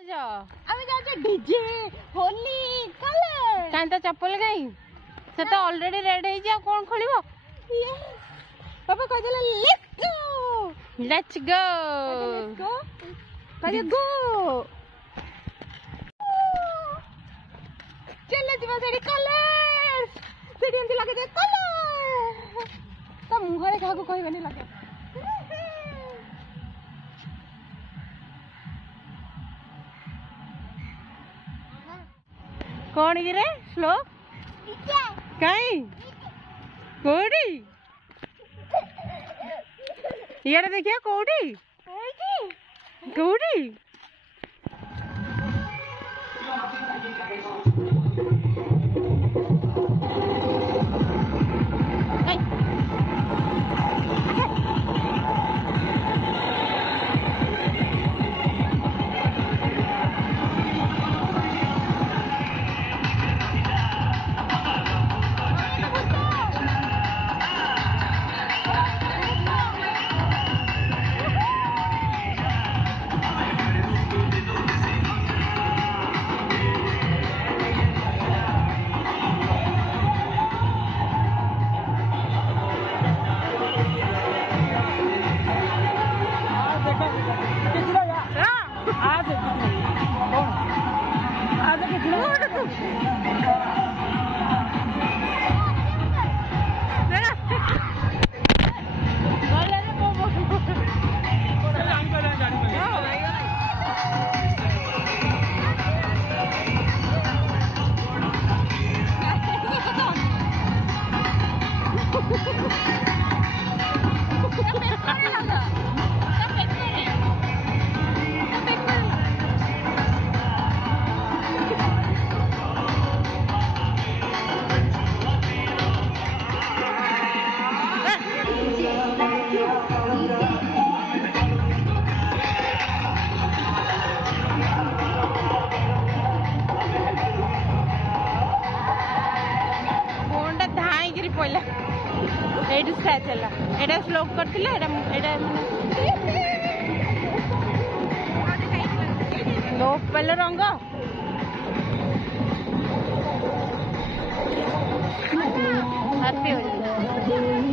আমি যাচ্ছি DJ Holi colour কাଇଁ ତା ଚପଲ କାଇଁ ସେ ତ ଅଲରେଡି ରେଡ୍ ହେଇଛି ଆଉ କଣ ଖୋଲିବ ବାବା କହିଦେଲେ ଲେଟ୍ସ ଗो କହିଲେ ଗो ଚାଲ ଯିବା ସେଠି କଲର ସେଠି ଏମିତି ଲାଗିଥାଏ କଲର ତା ମୁହଁରେ କାହାକୁ କହିବେନି ଲାଗେ कौन गिरे स्लो कहीं कोड़ी यार देखिए कोड़ी कोड़ी एडू स्क्रैच है एटा स्लोप करथिले एटा एटा स्लोप पहले रंग हैप्पी हो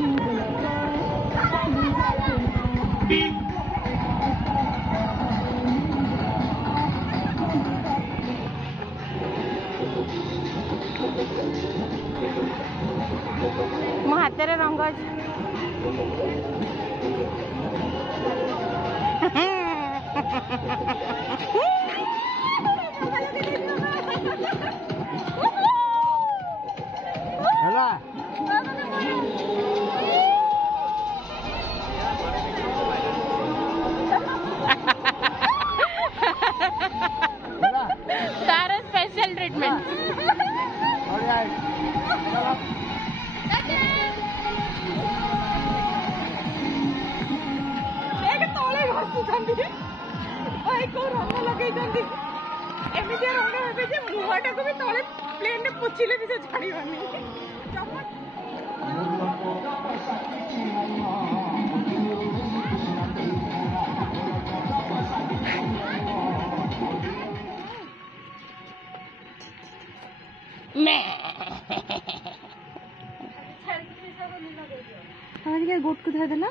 मो हाथ रंग तार स्पेशल ट्रीटमेंट रंग लगे एमती रंग हे मुहटा को भी तले प्लेन में पोछिले भी से छाड़ीबानी गोट को धर देना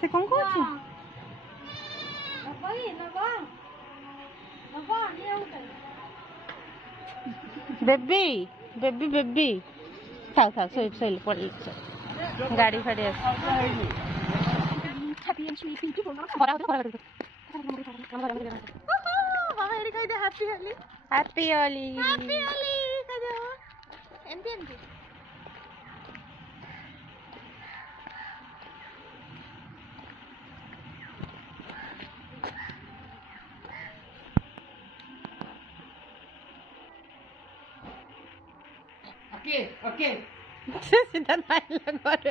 से कौन कौन बेबी बेबी बेबी था सोई पड़े गाड़ी फाड़ी हैप्पी होली ओके सीधा नहीं लगा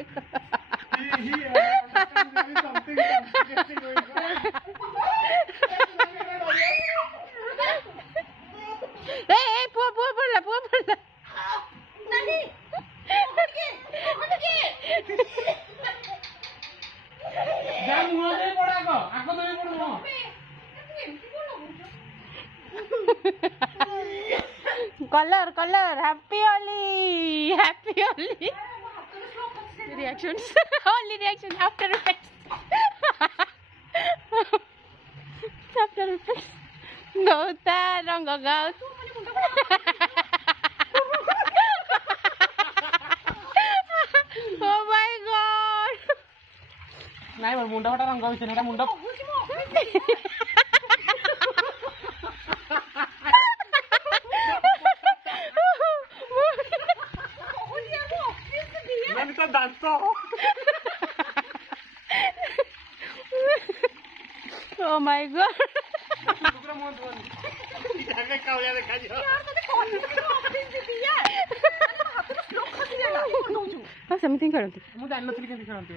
पुआ पड़ला नहीं जा मुंह दे पड़ा को आको दे पड़ो colour colour happy Holi happy Holi reactions only reaction after effects after effects गौता रंग गौत ओ माय गॉड नाही बरं मुंडा फटा रंग विषय नाही मुंडा मैं तो डांसो ओ माय गॉड दूसरा मोन तो जाके कावल्या देखा जी यार तते कोन से दिया हाथ में स्लोक खसी गेला नोजू हां समथिंग करंती मु जान नथली केंती खेळंती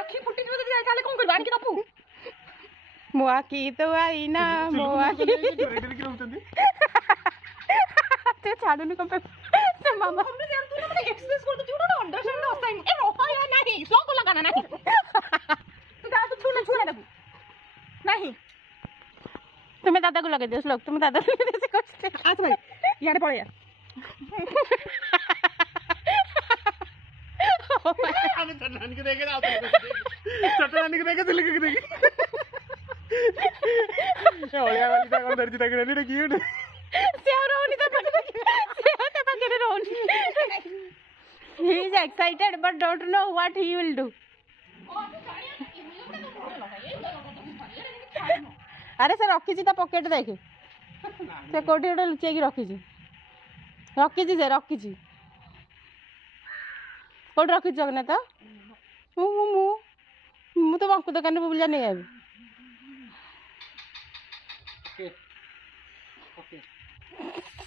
आखी फुटी जो जाय ताले कोन करबा आणकी दपू मोआ की तो आई ना मोआ की रेडी की होतंदी ते छाडून कंपे ते मामा हमने यार तू ना एक्सरसाइज करतो तू ना अंडरस्टँड होता ए रोहा या नाही स्लोक को लगाना नाही तू जा तू छूने दबू नहीं तुम्हें दादा को लगे दे श्लोक तुम्हें दादा को लगे दे कुछ आज भाई यार पड़े यार हमें चटनानी के देखे चटनानी के देखे दिल के देखे ओळ्या वाली ता कोण दर्जी टाकले रे क्यूट सेव रोनी तो पकड़े रोनी he is excited but don't know what he will do अरे से रखी ता पॉकेट देखे से कोठी गोटे लुचेकी रखी से रखी कोठी रखी जगन्नाथ मु तो बांकु दुकान बुला नहीं आबी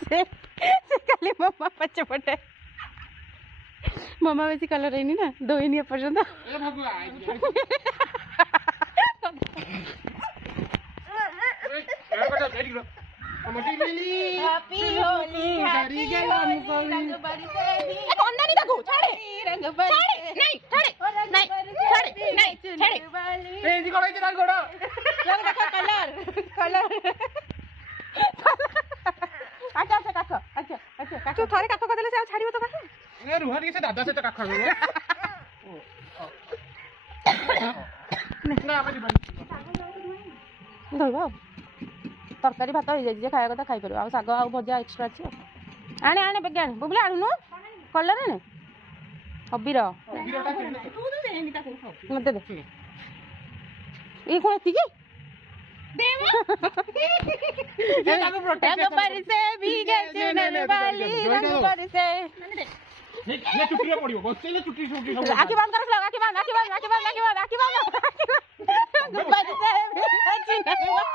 से खाली मम्मा पचे पटे मम्मा बेसी कलर है ना धोईनी एपर्यंत ए भगवान हैप्पी होली हैप्पी रंग बरसे भी कौन नहीं दगू छाड़े रंग बरसे नहीं छाड़े नहीं छाड़े ए जी कोड़ा जी रंग कोड़ा रंग देखो कलर अच्छा अच्छा काको अच्छा तू थारे काको कदेले से छाड़िबो तो काको ए रुहानी से दादा से तो काखा रे ना आबे धरबो तरकारी भात हो जाए खाया कथा खाई पार साग आ भजा एक्सट्रा अच्छी आने आने बेगे आने बुबले आणुनु कलर ने अबीर तू तो देनी ताको मत दे ये कौन थी की ये ताको प्रोटेक्ट रंग बरसे भीगे चुनर वाली रंग बरसे ये चुटिया पड़ियो बच्चे ने चुटी सब आखी बंद कर आखी बंद रंग बरसे भीगे चुनर वाली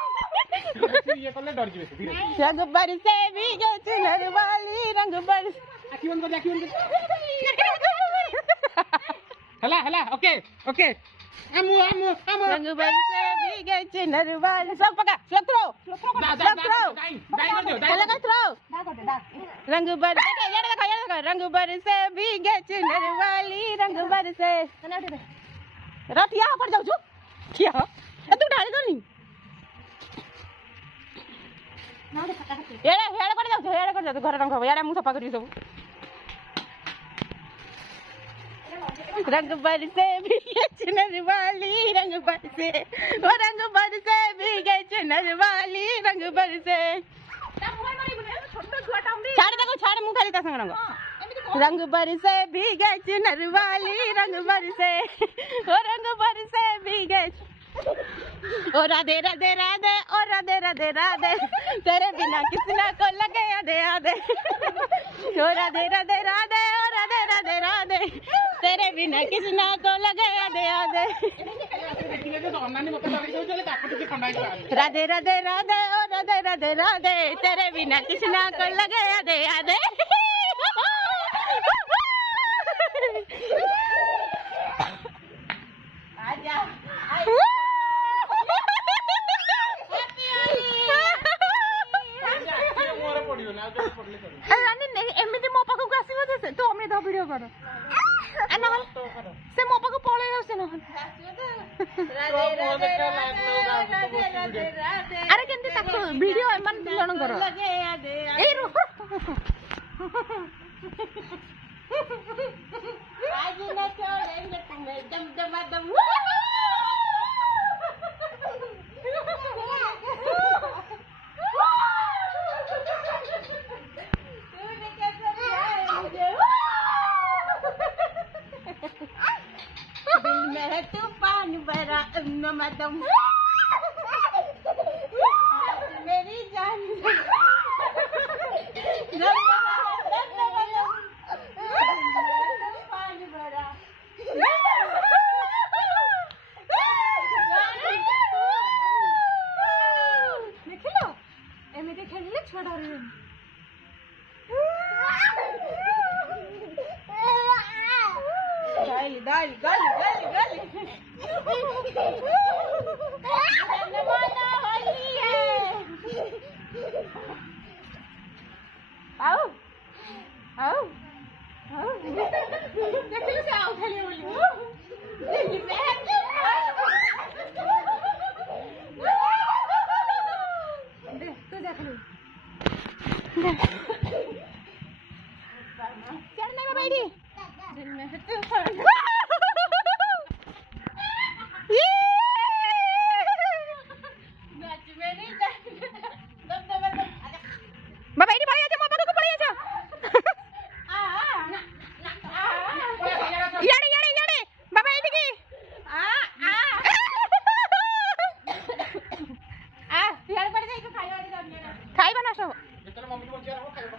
ये कले डर जिवे धीरे रंग बरसे भीगे चुनर वाली रंग बरसे आखी बंद हला ओके आमु रंग बरसे भीगे चुनर वाली सब पका सब थ्रो दाई थ्रो रंग बरसे रंग बरसे भीगे चुनर वाली रंग बरसे रतिया पर जाऊ छु क्या तू ढाली दो नहीं हेड़े कर जाऊ घर रंग याडे मु सफा करी सब रंग बरसे भीगे चुनर वाली रंग बरसे ओ रंग बरसे भीगे चुनर वाली रंग बरसे छाड़ मु खाली ता संग रंग बरसे भीगे चुनर वाली रंग बरसे ओ रंग बरसे भीगे ओ राधे राधे राधे ओ राधे राधे राधे तेरे बिना किसना को लगे आधे ओ राधे राधे राधे ओ राधे राधे राधे तेरे बिना किसना को लगे आधे राधे राधे राधे ओ राधे राधे राधे तेरे बिना किसना को लगे आधे आजा एमती मो पाखक आसो दे तो अमृत भिडियो कर से मो पाख पलि आस अरे केंते ताको वीडियो एमन जण करो ए रो आज न छोड़ेंगे तुम्हें दम दम दम दिल में है तूफान भरा नमदम मेरी जान तूफान भरा देखिलो एमिति खेलले छुआ डरे गाली गाली गाली गाली जनमाना होली है आओ आओ आओ देखिलो से आओ खाली होली तू देख ले चढ़ नहीं बैठी दिल में है तूफान नाच मेरी जान दम दम दम बाबा इडी पड़ी आछे बाबा को पड़ी आछे याडे याडे याडे बाबा इडी की यार पड़ जाई तो खाइबा दे खाइबा ना सब चलो मम्मी को बच्चा रखो खाइबा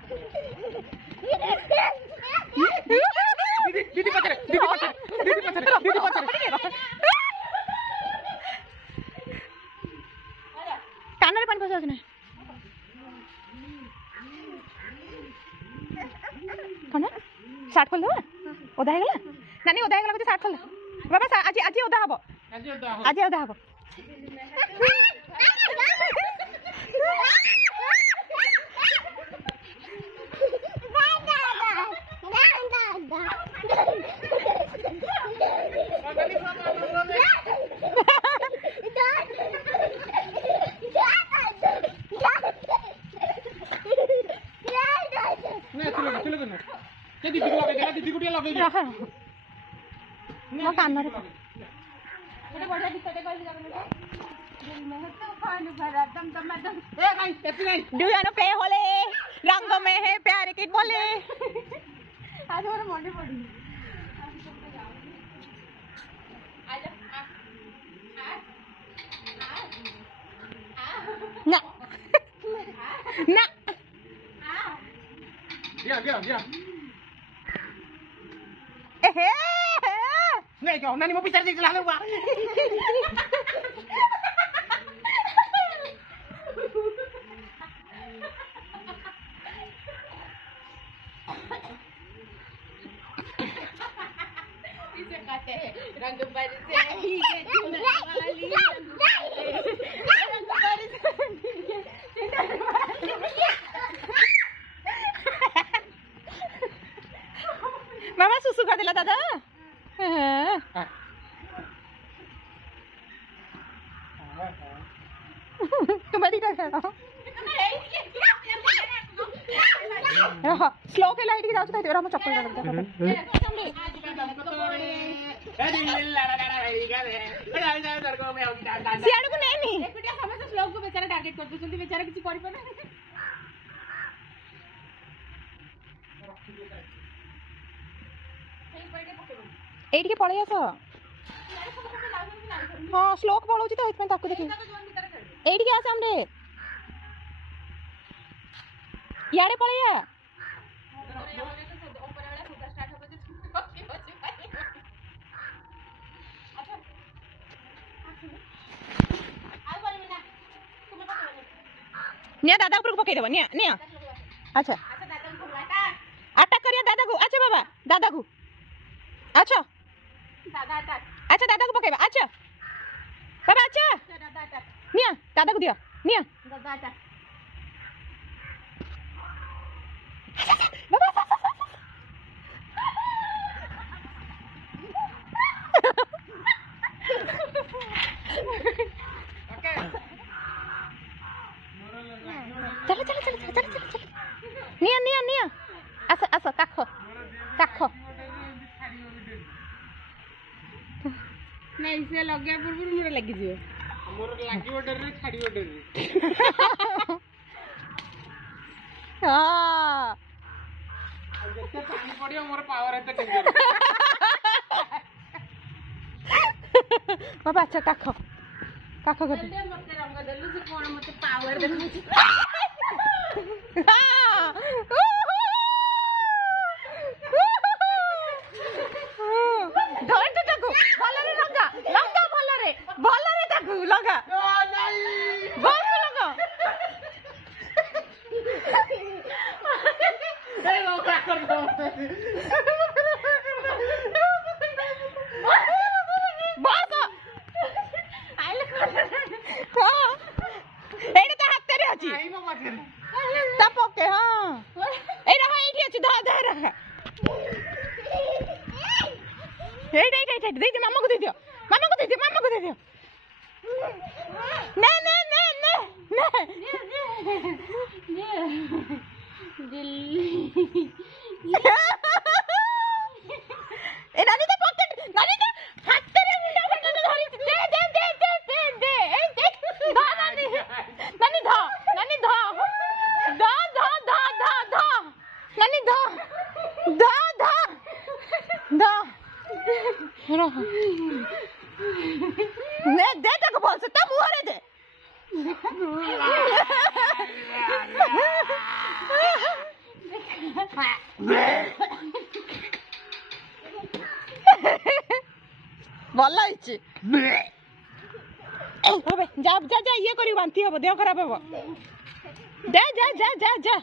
दीदी पकड़ कानरे पानी फसा ने कौन सार्ट खोल दो ओदा हेगला नानी ओदा हेगला को सार्ट खोल बाबा आज आज ओदा हबो आज ओदा हबो दीदी को लगे रखा मो कानरे बड़े बड़े दिखते कोई जगह में दिल में है तूफान भरा दम दम दम ए नहीं ऐसे नहीं डू यू नो प्ले होले रंगों में है प्यार की बोले आज और मोटी पड़ी ना ना गिरा एहे नहीं जाओ नानी मो पीछे से चला दूंगा इसे कहते हैं रंग बरसे भीगे चुनर वाली रंग बरसे भीगे चुनर वाली मामा सुसु कर दिला दादा तुम्हारी स्लो के लाइट की जाओ तो तेरा मैं चप्पल लगा सियाड़ को नहीं एकुटिया समस्त श्लोक को बेचारा टार्गेट करते चलती बेचारा किसी करि पाना एटी के पड़े आस हाँ स्लोक पड़ोची तो इतमें ताको देखी एटी के आस हमरे याडे पड़े या निया दादा ऊपर को पकई देबो निया निया अच्छा अटैक करिया दादा को अच्छा बाबा दादा को अच्छा अच्छा दादा को पकईबा अच्छा बाबा अच्छा निया दादा को दिया निया से लगे पूर्व मोर लगी जियो मोर लागियो डर रे छाड़ियो डर रे हां जते पानी पड़ियो मोर पावर हेते टेंशन बाबा अच्छा काख काख कर जल्दी मते रंग देलु से कोन मते पावर देलु धरते ताकू भलरे लगा लगा भलरे ताकू लगा बहुत लगा ए वो का कर दो बस आइले एटा तो हाथ रे अछि आई बाबा के ता पके हां ए रहा एठी अछि धा धा रहा दे दे मामा को दे दियो मामा को दे दियो मामा को दे दियो नहीं नहीं नहीं नहीं ए नानी तो पॉकेट नानी तो हाथ रे मुंडा फटा धरी दे दे दे दे दे दे ए दे धा नानी नानी धा नानी धा धा धा धा धा धा नानी धा धा धा धा रहा ने दे तक बोल से तब मुहरे दे भला हिची ओबे जा जा जा ये करी बांती हबो देह खराब हबो जा जा जा जा जा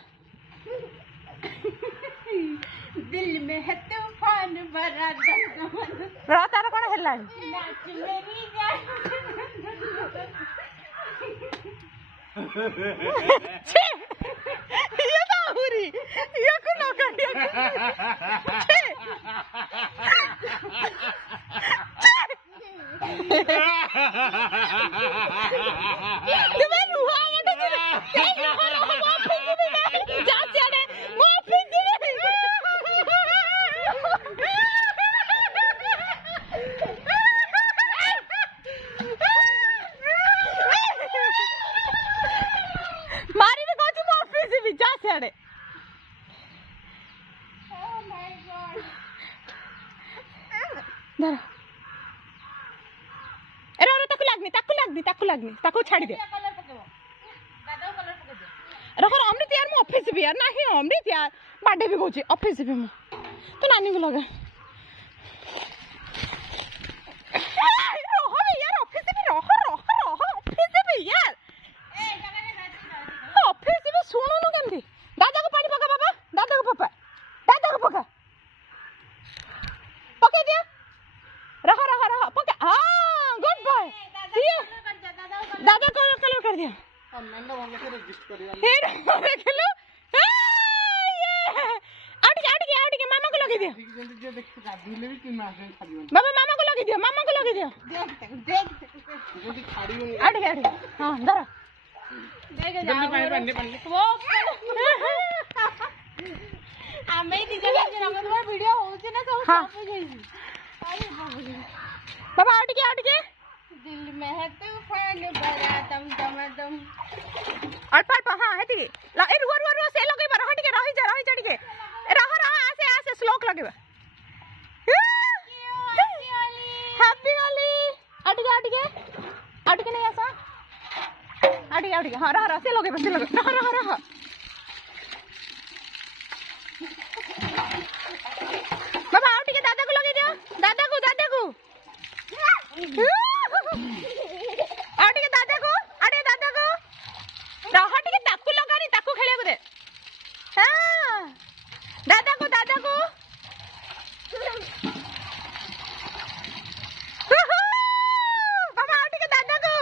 दिल में है तूफान भरा रा तार कोन हेला नाच मेरी जान छे ये ना हुरी ये को न कर छे तुम्हें रुआ मत ए रुआ वापस नहीं जा चढ़े वापस नहीं मारी में कोच वापस भी जा चढ़े धर अरे अरे ताकू लागनी ताकू छाड़ी दे कलर पकेबो दादा कलर पके दे रखो अमृत यार मो ऑफिस भी यार नहीं अमृत यार बाडे भी कोची ऑफिस भी मो तो नानी को लगा रहो यार ऑफिस भी रहो ऑफिस भी यार ए जगह ने नाच ऑफिस भी सुनो नु केमती दादा को पानी पका बाबा दादा को पका पके दिया रहो पका हां गुड बॉय दादा को कलर कर दिया मैंने वहां से रजिस्टर करिया हे देख लो ये आट के मामा को लगा दिया ठीक जल्दी जे देख गाधीले भी तीन मास में खाली बाबा मामा को लगा दिया देख जल्दी खाड़ी हो आट के हां धर देख जल्दी पानी वो हमें दी जगह के रंग तुम्हारा वीडियो होउची ना सब हाँ। सब हो जाई अरे बाबा आट के दिल में है तूफान भरा दम दम दम अल्प हां है दी ला ए रुआ से लगे बार हट के रही चढ़ के रहा आसे श्लोक लगेबा हैप्पी होली आट के नहीं आसा आट के हां रहा से लगे रहा बाबा आट के दादा को लगे दियो दादा को आट के दादा को रहा टिके ताकू लगानी ताकू खेले दे हां दादा को बाबा आट के दादा को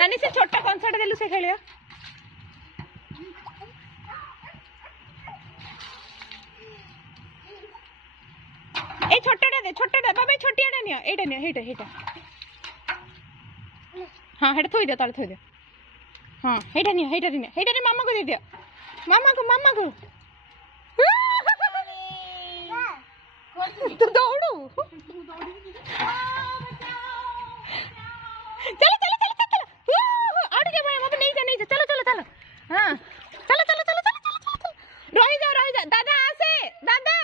नानी से छोटा कॉन्सर्ट देलु से खेलिया ए छोटा बाबा छोटियाटा नियो एटा नियो हेटा हां हेटा थोई दे ताले थोई दे हाँ हेटा नहीं मामा को दे दिया मामा को तू दौड़ू चलो और क्या बड़ा मत नहीं जा चलो हाँ चलो रह जा दादा आसे दादा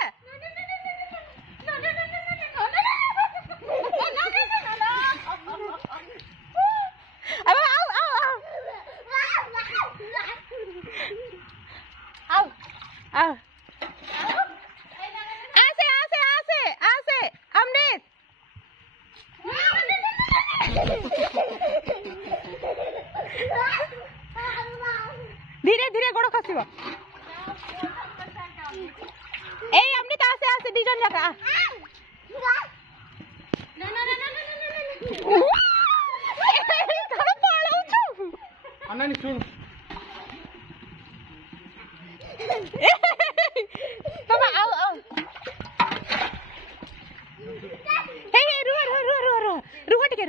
अब आओ आसे अमृत धीरे गोड़ खसब ए अमृत आसे दीजन जाका अनानी सुन बाबा आओ हे रुह टिके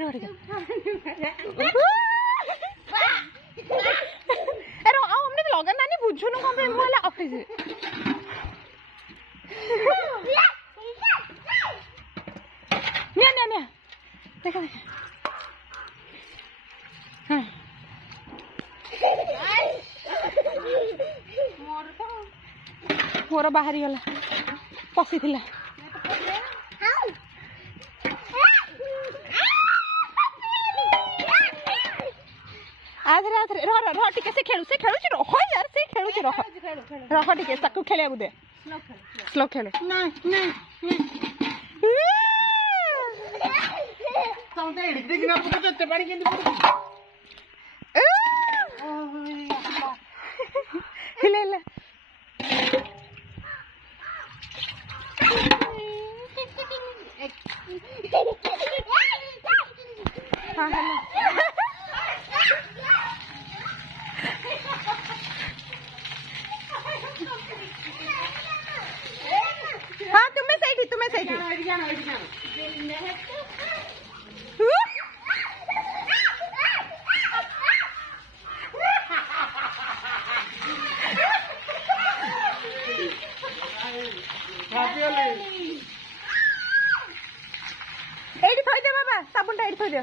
अरे आओ हमने लगन नानी बुझुनु कम पे मोला ऑफिस न्या देखा हाँ मोर बाहरी गला पसी थिला आधरे रह टिके से खेलु रह यार से खेलु रह टिके ताकू खेलिया दे स्लो खेले समते एडिटिंग ना पको चते पानी केंदी पको ले हाँ हाँ तुम्हें सही एडी थोई दे बाबा साबुन एडी थोई दे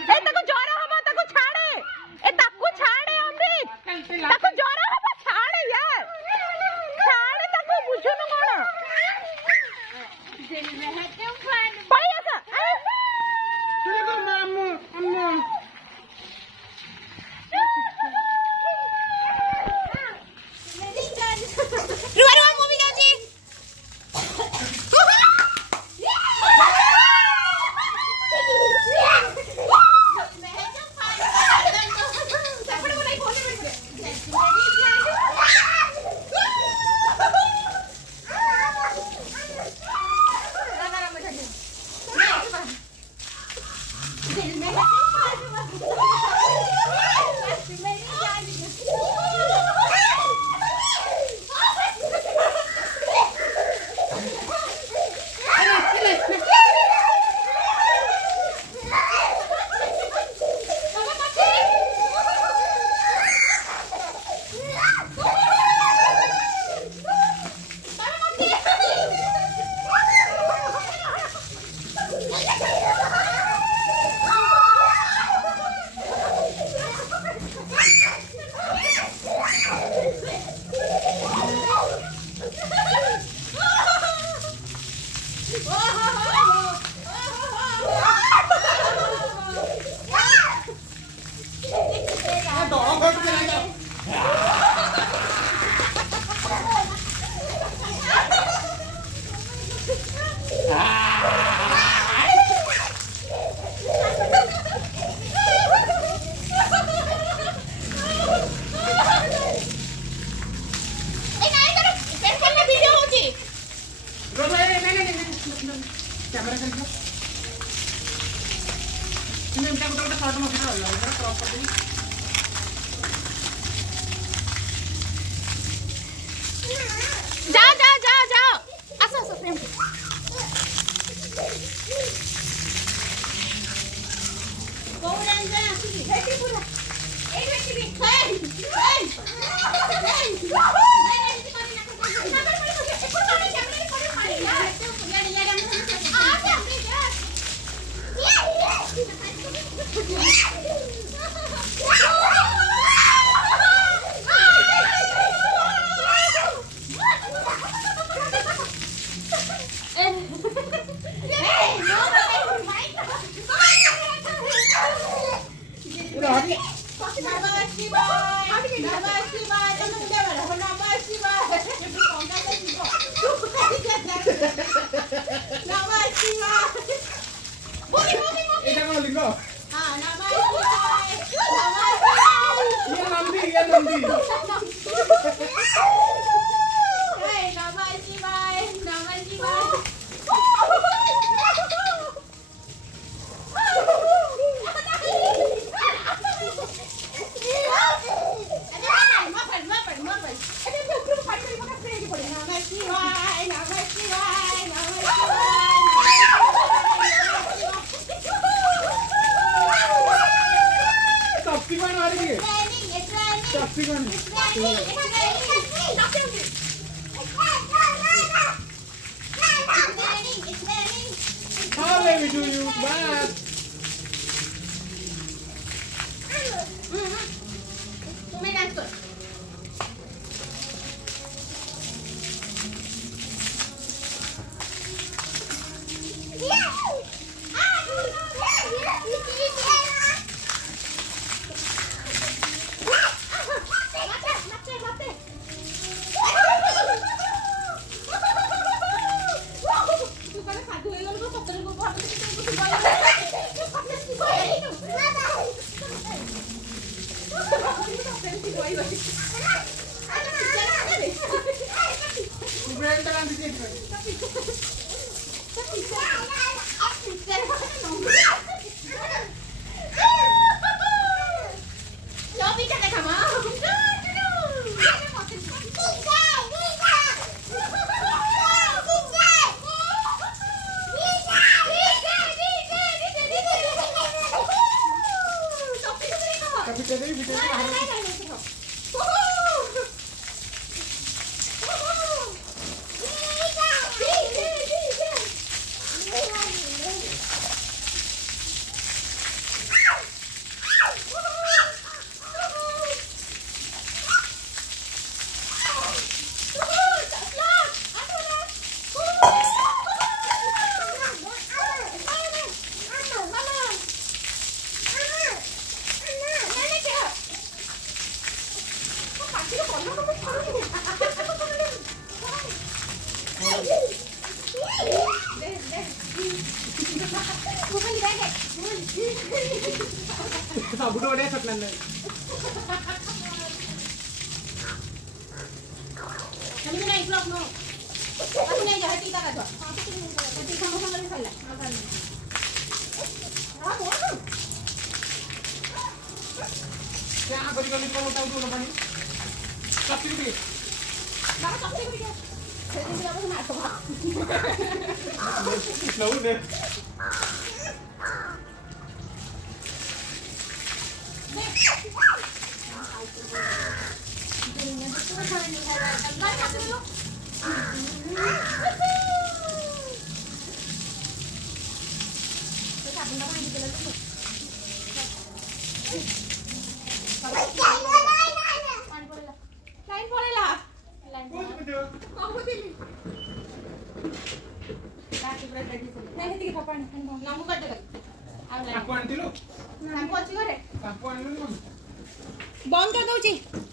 ए ताको ज्वर हबो ताको छाड़े अमृत ताको ज्वर हबो छाड़े यार छाड़े ताको बुझुनु कोन पड़ी आसा तुले को मामू अम्मू रुआ मूवी जाची এটা কোন লিঙ্গ How let me do you bad? Budo ada saklan na. Kami na i-vlog mo. Kasi na yung hati ka ka doon. Hati ka mo sa mga sala. Kaya ako di kami ko tayo doon naman. Kapit ni. Bakit ako hindi ko? Hindi ako natawa. Nauna. बंद कर दो